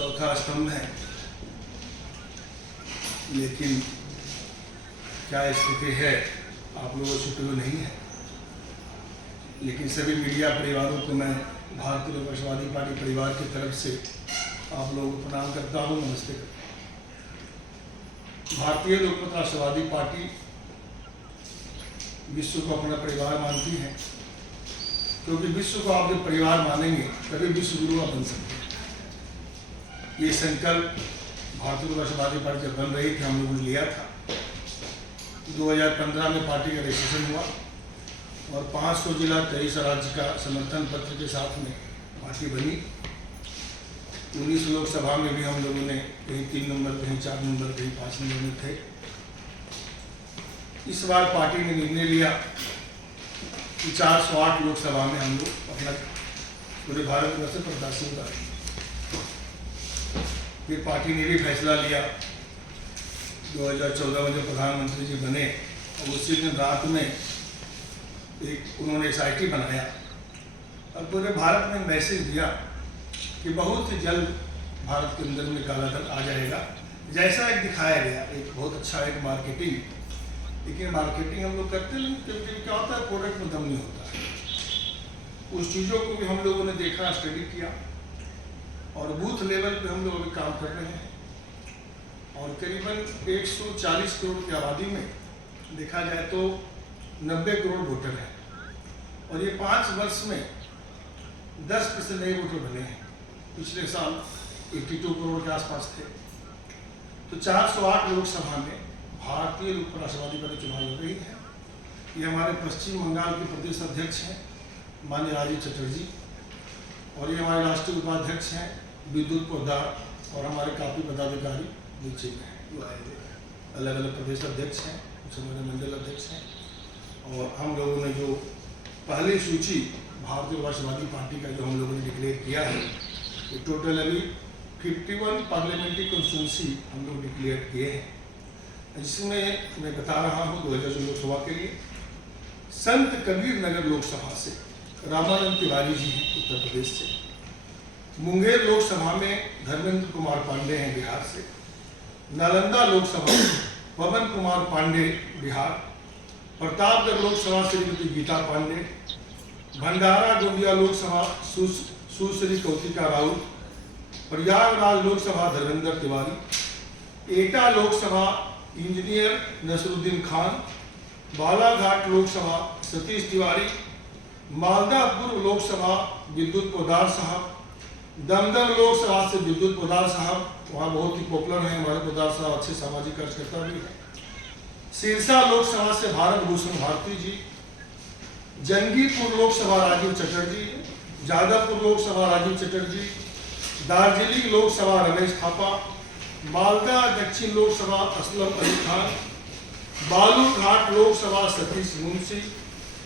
चौथा स्तंभ है, लेकिन क्या स्थिति है आप लोगों को छुट्टी नहीं है। लेकिन सभी मीडिया परिवारों को मैं भारतीय लोक राष्ट्रवादी पार्टी परिवार की तरफ से आप लोगों को प्रणाम करता हूँ, नमस्ते करता हूँ। भारतीय लोकतंत्र राष्ट्रवादी पार्टी विश्व को अपना परिवार मानती है, क्योंकि विश्व को आप जब परिवार मानेंगे तभी विश्व गुरु बन सकते हैं। ये संकल्प भारतीय लोक राष्ट्रवादी पार्टी जब बन रही थी हम लोगों ने लिया था। 2015 में पार्टी का रजिस्ट्रेशन हुआ और 500 जिला 23 राज्य का समर्थन पत्र के साथ में पार्टी बनी। 19 लोकसभा में भी हम लोगों ने कहीं 3 नंबर, कहीं 4 नंबर, कहीं 5 नंबर में थे। इस बार पार्टी ने निर्णय लिया कि 408 लोकसभा में हम लोग अपना पूरे भारतवर्ष से प्रत्याशी उतारेंगे। फिर पार्टी ने भी फैसला लिया 2014 में जब प्रधानमंत्री जी बने और उसी दिन रात में उन्होंने SIT बनाया और पूरे भारत में मैसेज दिया कि बहुत ही जल्द भारत के अंदर में काला धन आ जाएगा, जैसा एक दिखाया गया। एक बहुत अच्छा एक मार्केटिंग, लेकिन मार्केटिंग हम लोग करते नहीं, क्योंकि क्या होता है प्रोडक्ट में दम नहीं होता है। उस चीज़ों को भी हम लोगों ने देखा, स्टडी किया और बूथ लेवल पे हम लोग अभी काम कर रहे हैं। और करीबन 140 करोड़ की आबादी में देखा जाए तो 90 करोड़ वोटर हैं और ये 5 वर्ष में 10% नए वोटर बने हैं। पिछले साल 82 करोड़ के आसपास थे। तो 408 लोकसभा में भारतीय लोक राष्ट्रवादी पार्टी चुनाव लड़ रही है। ये हमारे पश्चिम बंगाल के प्रदेश अध्यक्ष हैं माननीय राजीव चटर्जी और ये हमारे राष्ट्रीय उपाध्यक्ष हैं विद्युत पोद्दार और हमारे काफ़ी पदाधिकारी नीचे में जो आए हुए हैं। अलग अलग प्रदेश अध्यक्ष हैं, कुछ हमारे मंडल अध्यक्ष हैं। और हम लोगों ने जो पहली सूची भारतीय राष्ट्रवादी पार्टी का जो हम लोगों ने डिक्लेयर किया है, ये टोटल अभी 51 पार्लियामेंट्री कॉन्स्टिट्यूंसी हम लोग डिक्लेयर किए हैं, जिसमें मैं बता रहा हूँ 2024 लोकसभा के लिए संत कबीर नगर लोकसभा से रामानंद तिवारी जी हैं उत्तर प्रदेश से, मुंगेर लोकसभा में धर्मेंद्र कुमार पांडे हैं बिहार से, नालंदा लोकसभा पवन कुमार पांडे बिहार, प्रतापगढ़ लोकसभा श्रीमती गीता पांडे, भंडारा गोंदिया लोकसभा सुश्री कौतिका राउत, प्रयागराज लोकसभा धर्मेंद्र तिवारी, एटा लोकसभा इंजीनियर नसरुद्दीन खान, बालाघाट लोकसभा सतीश तिवारी, मालदा पूर्व लोकसभा विद्युत पोद्दार साहब, दमदम लोकसभा से विद्युत पोद्दार साहब, वहाँ बहुत ही पॉपुलर हैं हमारे पोद्दार साहब, अच्छे सामाजिक कार्यकर्ता भी हैं। सिरसा लोकसभा से भारत भूषण भारती जी, जंगीपुर लोकसभा राजीव चटर्जी, जादवपुर लोकसभा राजीव चटर्जी, दार्जिलिंग लोकसभा रमेश थापा, मालदा दक्षिण लोकसभा असलम अली खान, बालूरघाट लोकसभा सतीश मुंशी,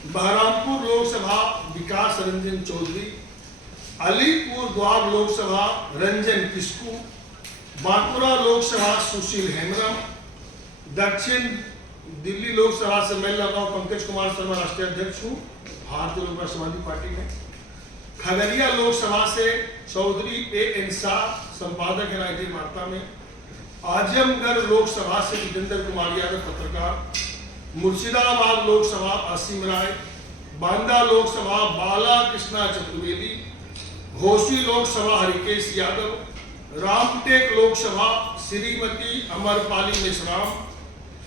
बहरामपुर लोकसभा विकास रंजन चौधरी, अलीपुर द्वार लोकसभा रंजन किस्कू, बांकुरा लोकसभा सुशील हेम्ब्रम, दक्षिण दिल्ली लोकसभा से मैं लगा पंकज कुमार शर्मा राष्ट्रीय अध्यक्ष हूँ भारतीय लोक राष्ट्रवादी पार्टी में, खगड़िया लोकसभा से चौधरी AN शाह संपादक है राजनीतिक वार्ता में, आजमगढ़ लोकसभा से जितेंद्र कुमार यादव पत्रकार, मुर्शिदाबाद लोकसभा असीम राय, बांदा लोकसभा बाला कृष्णा चतुर्वेदी, घोसी लोकसभा हरिकेश यादव, रामटेक लोकसभा श्रीमती अमरपाली मेश्राम,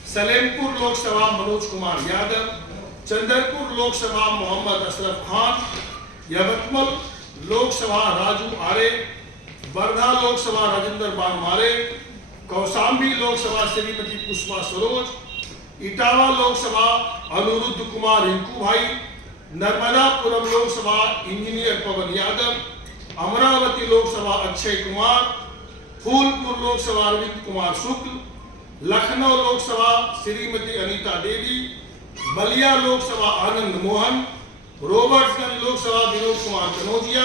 सलेमपुर लोकसभा मनोज कुमार यादव, चंद्रपुर लोकसभा मोहम्मद अशरफ खान, यवतमल लोकसभा राजू आरे, वर्धा लोकसभा राजेंद्र बारमारे, कौशाम्बी लोकसभा श्रीमती पुष्पा सरोज, इटावा लोकसभा अनुरुद्ध कुमार रिंकू भाई, नर्मदापुरम लोकसभा इंजीनियर पवन यादव, अमरावती लोकसभा अक्षय कुमार, फूलपुर लोकसभा अरविंद कुमार शुक्ल, लखनऊ लोकसभा श्रीमती अनीता देवी, बलिया लोकसभा आनंद मोहन, रॉबर्ट्सगंज लोकसभा विनोद कुमार कनौजिया,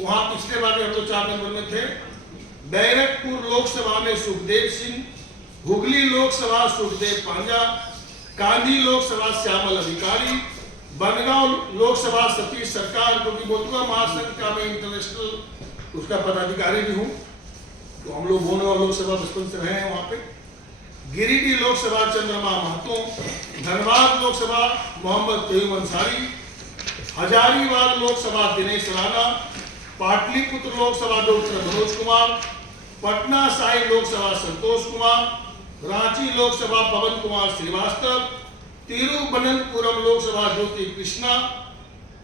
वहां पिछले बार हम लोग 4 नंबर में थे, बैरकपुर लोकसभा में सुखदेव सिंह, हुगली लोकसभा सुखदेव पांजा, कांदी लोकसभा श्यामल अधिकारी, बनगांव लोकसभा सतीश सरकार, क्योंकि मोतुआ महासंघ का मैं इंटरनेशनल उसका पदाधिकारी भी हूँ, तो हम लोग भुवनेश्वर लोकसभा बचपन से रहे हैं वहाँ पे। गिरिडीह लोकसभा चंद्रमा महतो, धनबाद लोकसभा मोहम्मद तयूब अंसारी, हजारीबाग लोकसभा दिनेश राणा, पाटलिपुत्र लोकसभा डॉक्टर मनोज कुमार, पटना साहिब लोकसभा संतोष कुमार, रांची लोकसभा पवन कुमार श्रीवास्तव, तिरुवनंतपुरम लोकसभा ज्योति कृष्णा,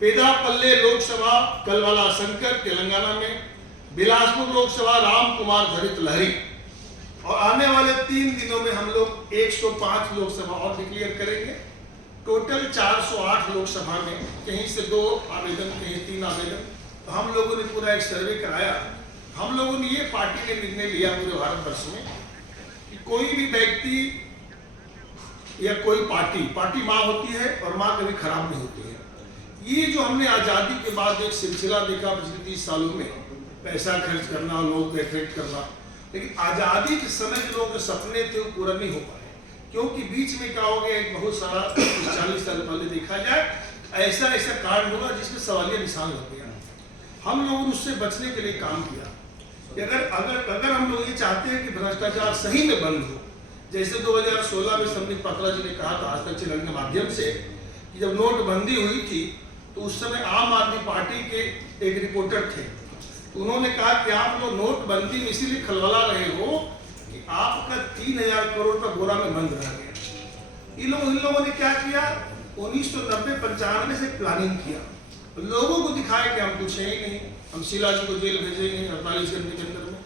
पेदापल्ले लोकसभा कलवाला शंकर तेलंगाना में, बिलासपुर लोकसभा राम कुमार धरित लहरी। और आने वाले 3 दिनों में हम लोग 105 लोकसभा और डिक्लेयर करेंगे। टोटल 408 लोकसभा में कहीं से 2 आवेदन, कहीं 3 आवेदन। तो हम लोगों ने पूरा एक सर्वे कराया। हम लोगों ने ये पार्टी ने निर्णय लिया पूरे भारतवर्ष में कि कोई भी व्यक्ति या कोई पार्टी माँ होती है और माँ कभी खराब नहीं होती है। ये जो हमने आज़ादी के बाद एक सिलसिला देखा पिछले 30 सालों में, पैसा खर्च करना, लोग को अट्रैक्ट करना, लेकिन आज़ादी के समय जो लोगों के सपने थे वो पूरा नहीं हो पाए। क्योंकि बीच में क्या हो गया, एक बहुत सारा 40 साल पहले देखा जाए ऐसा कांड हुआ जिसमें सवालिया निशान लग गया। हम लोगों ने उससे बचने के लिए काम किया कि अगर हम लोग ये चाहते हैं कि भ्रष्टाचार सही में बंद हो, जैसे 2016 में संबित पात्रा जी ने कहा था आज तक चैनल के माध्यम से कि जब नोटबंदी हुई थी तो उस समय आम आदमी पार्टी के एक रिपोर्टर थे, तो उन्होंने कहा कि आप लोग नोटबंदी में इसीलिए खलबला रहे हो कि आपका 3000 करोड़ का बोरा में बंद रह गया। इन लोगों ने क्या किया, 1990-95 से प्लानिंग किया, लोगों को दिखाया कि हम कुछ है ही नहीं, हम शीला जी को जेल भेजेंगे 48 घंटे के अंदर में।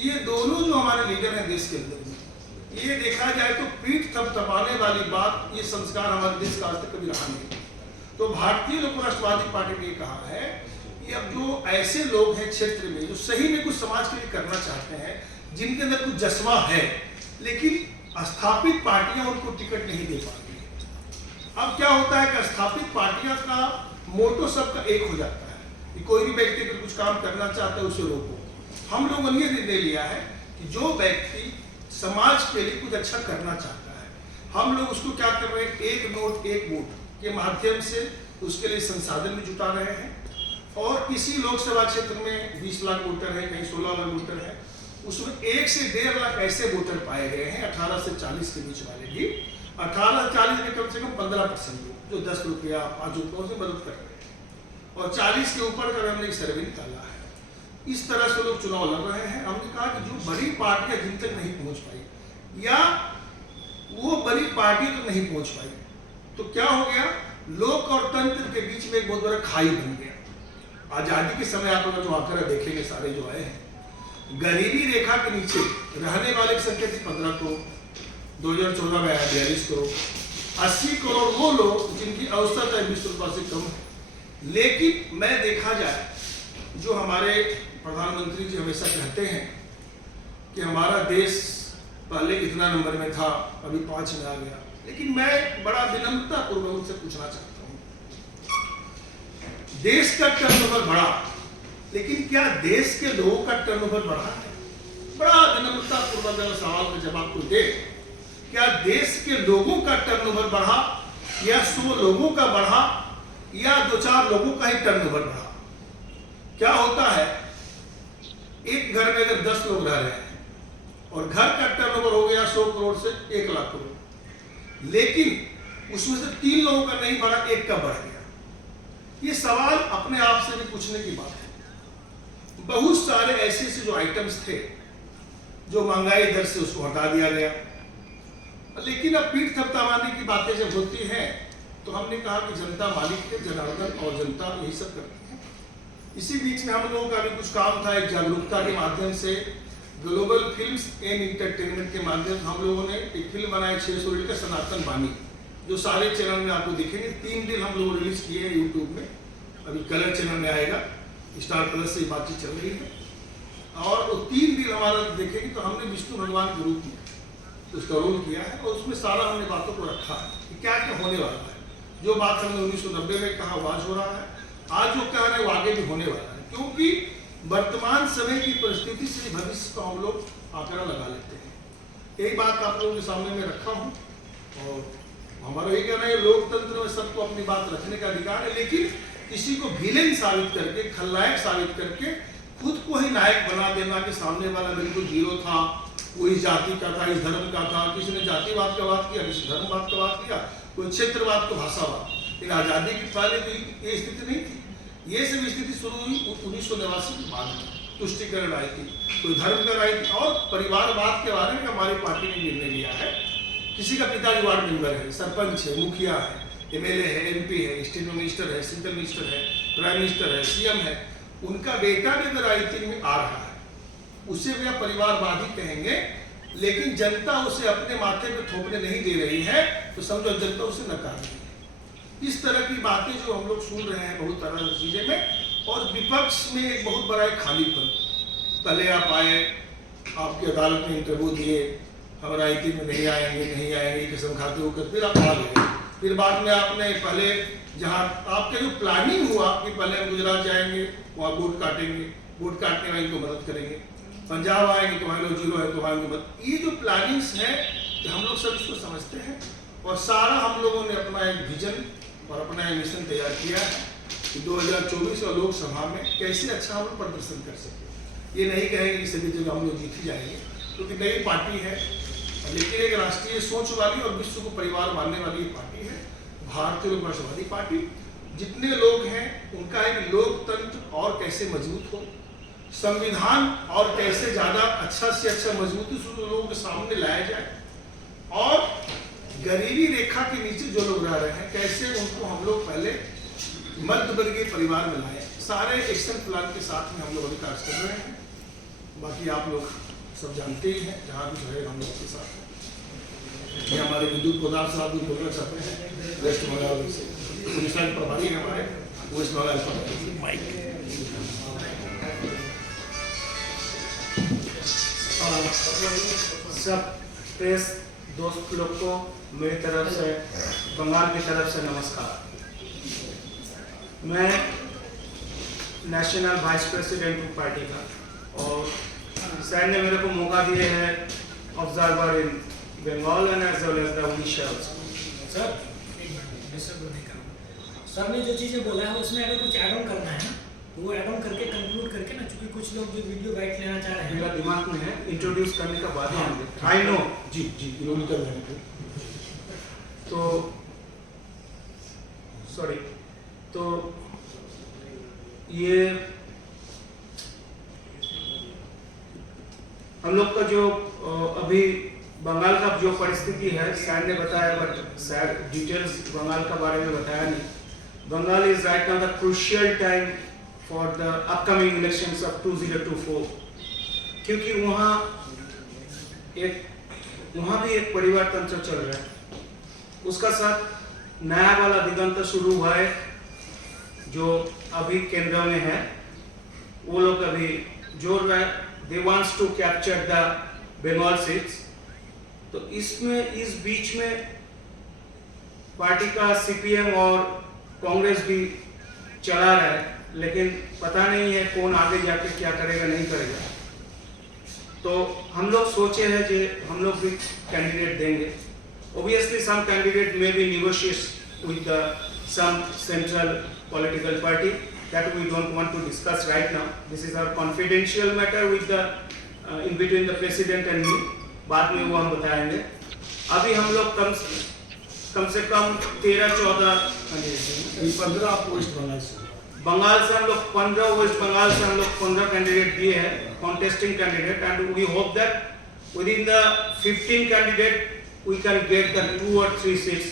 ये दोनों जो हमारे लीडर हैं देश के अंदर में, ये देखा जाए तो पीठ थपथपाने वाली बात, ये संस्कार हमारे देश का आज तक कभी रहा नहीं। तो भारतीय लोक राष्ट्रवादी पार्टी ने कहा है कि अब जो ऐसे लोग हैं क्षेत्र में जो सही में कुछ समाज के लिए करना चाहते हैं, जिनके अंदर कुछ जज्बा है, लेकिन स्थापित पार्टियां उनको टिकट नहीं दे पाती। अब क्या होता है कि स्थापित पार्टियां का मोटो सबका एक हो जाता है कि कोई भी व्यक्ति अगर कुछ काम करना चाहता है उसे रोको। हम लोगों ने निर्णय लिया है कि जो व्यक्ति समाज के लिए कुछ अच्छा करना चाहता है, हम लोग उसको क्या कर रहे हैं, एक नोट एक वोट के माध्यम से उसके लिए संसाधन भी जुटा रहे हैं। और किसी लोकसभा क्षेत्र में 20 लाख वोटर है, कहीं 16 लाख वोटर है, उसमें 1 से 1.5 लाख ऐसे वोटर पाए गए हैं 18 से 40 के बीच वाले भी। 18 से 40 में कम से कम 15% लोग जो 10 रुपया 5 रुपयों से मदद कर रहे हैं, और 40 के ऊपर का हमने एक सर्वे निकाला है। इस तरह से लोग चुनाव लड़ रहे हैं। हमने कहा कि जो बड़ी पार्टियां जिन तक नहीं पहुंच पाई या वो बड़ी पार्टी तो नहीं पहुंच पाई, तो क्या हो गया, लोक और तंत्र के बीच में एक बहुत बड़ा खाई बन गया। आजादी के समय आप अगर जो आंकड़ा देखेंगे सारे जो आए हैं, गरीबी रेखा के नीचे रहने वाले की संख्या थी 15 करोड़, 2014 में आया 42 करोड़, 80 करोड़ वो लोग जिनकी औसत है 20 रुपये से कम है। लेकिन मैं देखा जाए, जो हमारे प्रधानमंत्री जी हमेशा कहते हैं कि हमारा देश पहले इतना नंबर में था, अभी 5 में आ गया, लेकिन मैं बड़ा विनम्रता पूर्वक उनसे पूछना चाहता हूँ, देश का टर्नओवर बढ़ा, लेकिन क्या देश के लोगों का टर्नओवर बढ़ा है? बड़ा विनम्रता पूर्वक सवाल का जवाब को दे, क्या देश के लोगों का टर्नओवर बढ़ा, या 100 लोगों का बढ़ा, या 2-4 लोगों का ही टर्नओवर बढ़ा? क्या होता है, एक घर में अगर 10 लोग रह रहे हैं और घर का टर्नओवर हो गया 100 करोड़ से 1 लाख करोड़, लेकिन उसमें से 3 लोगों का नहीं बढ़ा, 1 का बढ़ गया। ये सवाल अपने आप से भी पूछने की बात है। बहुत सारे ऐसे ऐसे जो आइटम्स थे जो महंगाई दर से उसको हटा दिया गया, लेकिन अब पीठ थपथपाने की बातें जब होती हैं तो हमने कहा कि जनता मालिक है, जनार्दन और जनता यही सब करती है। इसी बीच में हम लोगों का भी कुछ काम था, एक जागरूकता के माध्यम से ग्लोबल फिल्म्स एंड इंटरटेनमेंट के माध्यम से हम लोगों ने एक फिल्म बनाई 600 रील का सनातन बानी, जो सारे चैनल में आपको दिखेंगे। 3 दिन हम लोग रिलीज किए हैं यूट्यूब में, अभी कलर चैनल में आएगा, स्टार प्लस से बातचीत चल रही है, और वो 3 दिन हमारा देखेंगे। तो हमने विष्णु भगवान के रूप में उसका रोल किया है, और उसमें सारा हमने बातों को रखा है कि क्या क्या होने वाला है। जो बात हमने 1990 में कहा वो आज हो रहा है, आज जो कह रहे हैं वो आगे भी होने वाला है, क्योंकि वर्तमान समय की परिस्थिति से भविष्य को हम लोग आंकड़ा लगा लेते हैं। यही बात आप लोगों के सामने में रखा हूँ, और हमारा ये कहना है लोकतंत्र में सबको अपनी बात रखने का अधिकार है, लेकिन किसी को विलेन साबित करके, खलनायक साबित करके खुद को ही नायक बना देना कि सामने वाला बिल्कुल जीरो था, वो इस जाति का था, इस धर्म का था, किसी ने जातिवाद का बात किया, किसी धर्मवाद का बात किया, कोई क्षेत्रवाद को भाषावाद। लेकिन आज़ादी के पहले तो ये स्थिति नहीं थी। ये सब स्थिति शुरू हुई 1989 के बाद में, तुष्टिकरण आई थी, कोई धर्म का आई थी, और परिवारवाद के बारे में हमारी पार्टी ने निर्णय लिया है। किसी का पिताजी वार्ड मेंबर है, सरपंच है, मुखिया है, MLA है, MP है, स्टेट मिनिस्टर है, सेंट्रल मिनिस्टर है, प्राइम मिनिस्टर है, CM है, उनका बेटा भी अगर राजनीति में आ रहा है, उसे भी आप परिवारवादी कहेंगे, लेकिन जनता उसे अपने माथे पे थोपने नहीं दे रही है, तो समझो जनता उसे नकार रही है। इस तरह की बातें जो हम लोग सुन रहे हैं बहुत तरह की चीजें में, और विपक्ष में एक बहुत बड़ा एक खालीपन। पहले आप आए, आपकी अदालत में इंटरव्यू दिए, हम राजनीति में नहीं आएंगे कसम खाते होकर, फिर आप आ गए। फिर बाद में आपने पहले जहाँ आपके जो प्लानिंग हुआ कि पहले हम गुजरात जाएंगे, वहाँ वोट काटेंगे, वोट काटने वाले को मदद करेंगे, पंजाब आएंगे तो वहाँ लोग जीरो है तो वहाँ मदद, ये जो प्लानिंग्स हैं हम लोग सब इसको समझते हैं। और सारा हम लोगों ने अपना एक विजन और अपना एक मिशन तैयार किया है कि 2024 और लोकसभा में कैसे अच्छा हम लोग प्रदर्शन कर सकें। ये नहीं कहेंगे कि सभी जगह हम लोग जीत ही जाएंगे, क्योंकि नई पार्टी है, लेकिन एक राष्ट्रीय सोच वाली और विश्व को परिवार मानने वाली पार्टी है, भारतीय लोक राष्ट्रवादी पार्टी। जितने लोग हैं उनका एक लोकतंत्र और कैसे मजबूत हो, संविधान और कैसे ज़्यादा अच्छा से अच्छा मजबूती से लोगों के सामने लाया जाए, और गरीबी रेखा के नीचे जो लोग रह रहे हैं कैसे उनको हम लोग पहले मध्य वर्गीय परिवार में लाए। सारे एक्शन प्लान के साथ में हम लोग अभी कार्य कर रहे हैं। बाकी आप लोग सब जानते ही हैं, जहाँ भी रहे हम लोग के साथ। ये हमारे विद्युत पदार्थ साहब भी बोलना चाहते हैं, वेस्ट बंगाल से पुलिस लाइन प्रभारी है हमारे वेस्ट बंगाल। सब प्रेस दोस्त लोग को मेरी तरफ से, बंगाल की तरफ से नमस्कार। मैं नेशनल वाइस प्रेसिडेंट हूँ पार्टी का, और सर ने मेरे को मौका दिए हैं observer in Bengal and as well as the Orissa. Sir sir ने जो चीज़ें बोला है उसमें अगर कुछ ऐड ऑन करना है तो वो ऐड ऑन करके कंक्लूड करके ना, क्योंकि कुछ लोग जो वीडियो बाइट लेना चाह रहे हैं, मेरा दिमाग में है इंट्रोड्यूस करने का बाद आई नो जी इरोनिकल है। तो सॉरी, तो ये हम लोग का जो अभी बंगाल का जो परिस्थिति है, सर ने बताया, बट सर डिटेल्स बंगाल का बारे में बताया नहीं। Bengal is right now the crucial time for the upcoming elections of 2024, क्योंकि वहाँ भी एक परिवार तंत्र चल रहा है, उसका साथ नया वाला दिगंत शुरू हुआ है जो अभी केंद्र में है। वो लोग अभी जोर रहा है, they wants to capture the Bengal seats. तो इसमें इस बीच में पार्टी का CPM और कांग्रेस भी चला रहा है, लेकिन पता नहीं है कौन आगे जाके क्या करेगा नहीं करेगा। तो हम लोग सोचे हैं कि हम लोग भी कैंडिडेट देंगे। Obviously some candidate may be negotiate with some central political party that we don't want to discuss right now. This is our confidential matter with the in between the president and me. बाद में वो हम बताएंगे। अभी हम लोग कम से कम 13-14 15 post Bengal से हम लोग 15, वेस्ट बंगाल से हम लोग 15 कैंडिडेट दिए हैं, contesting candidate, and we hope that within the 15 candidate we can get the 2 or 3 seats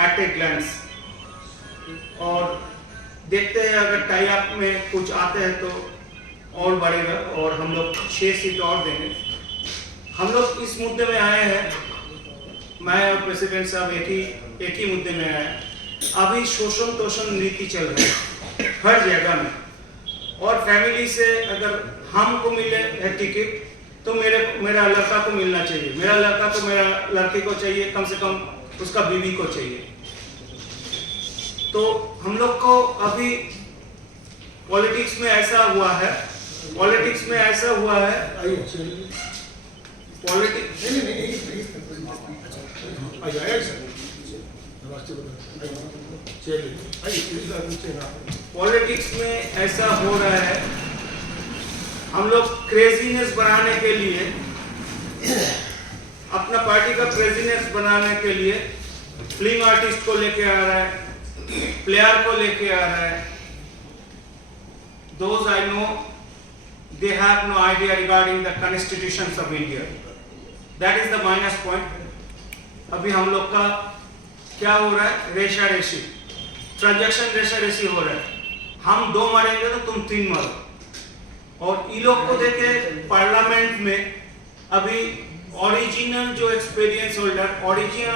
at a glance। और देखते हैं अगर टाई अप में कुछ आते हैं तो और बढ़ेगा, और हम लोग 6 सीट और देंगे। हम लोग इस मुद्दे में आए हैं, मैं और प्रेसिडेंट साहब एक ही मुद्दे में आए हैं। अभी शोषण तोषण नीति चल रही है हर जगह में, और फैमिली से अगर हमको मिले है टिकट तो मेरा लड़का को मिलना चाहिए, मेरा लड़का तो मेरा लड़के को चाहिए, कम से कम उसका बीवी को चाहिए। तो हम लोग को अभी पॉलिटिक्स में ऐसा हुआ है, पॉलिटिक्स में ऐसा हो रहा है हम लोग क्रेजीनेस बनाने के लिए, अपना पार्टी का क्रेजीनेस बनाने के लिए फिल्म आर्टिस्ट को लेके आ रहा है, प्लेयर को लेके आ रहा है. Those I know, they have no idea regarding the constitutions of India. That is the minus point. अभी हम लोग का क्या हो रहा है? रेशारेशी, ट्रांजैक्शन रेशारेशी हो रहा है. हम 2 मारेंगे तो तुम 3 मारो. और इन लोग को देखे पार्लियामेंट में अभी ओरिजिनल जो एक्सपीरियंस होल्डर, ओरिजिनल